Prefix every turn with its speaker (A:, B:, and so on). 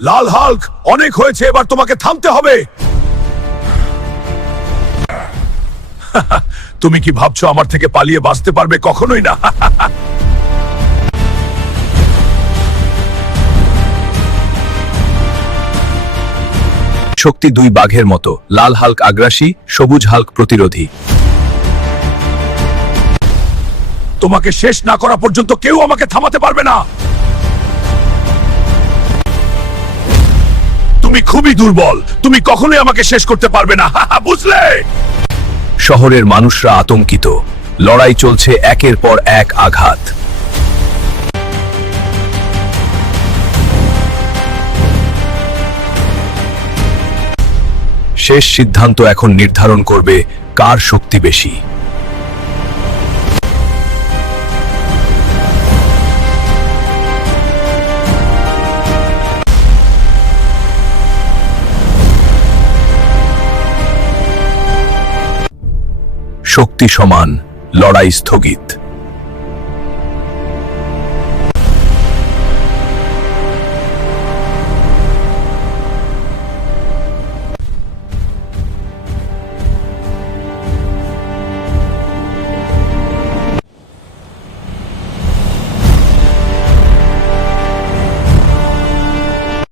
A: লাল Hulk, অনেক হয়েছে, এবার তোমাকে থামতে হবে। তুমি কি ভাবছ আমার থেকে পালিয়ে বাঁচতে পারবে? কখনোই না।
B: শক্তি দুই বাঘের মতো, লাল হাল্ক আগ্রাসী, সবুজ হাল্ক প্রতিরোধী।
A: তোমাকে শেষ না করা পর্যন্ত কেউ আমাকে থামাতে পারবে না। তুমি খুবই দুর্বল। তুমি কখনোই আমাকে শেষ করতে পারবে না। বুঝলে?
B: শহরের মানুষরা আতঙ্কিত। লড়াই চলছে একের পর এক আঘাত। শেষ সিদ্ধান্ত এখন নির্ধারণ করবে কার শক্তি বেশি। শক্তি সমান লড়াই স্থগিত।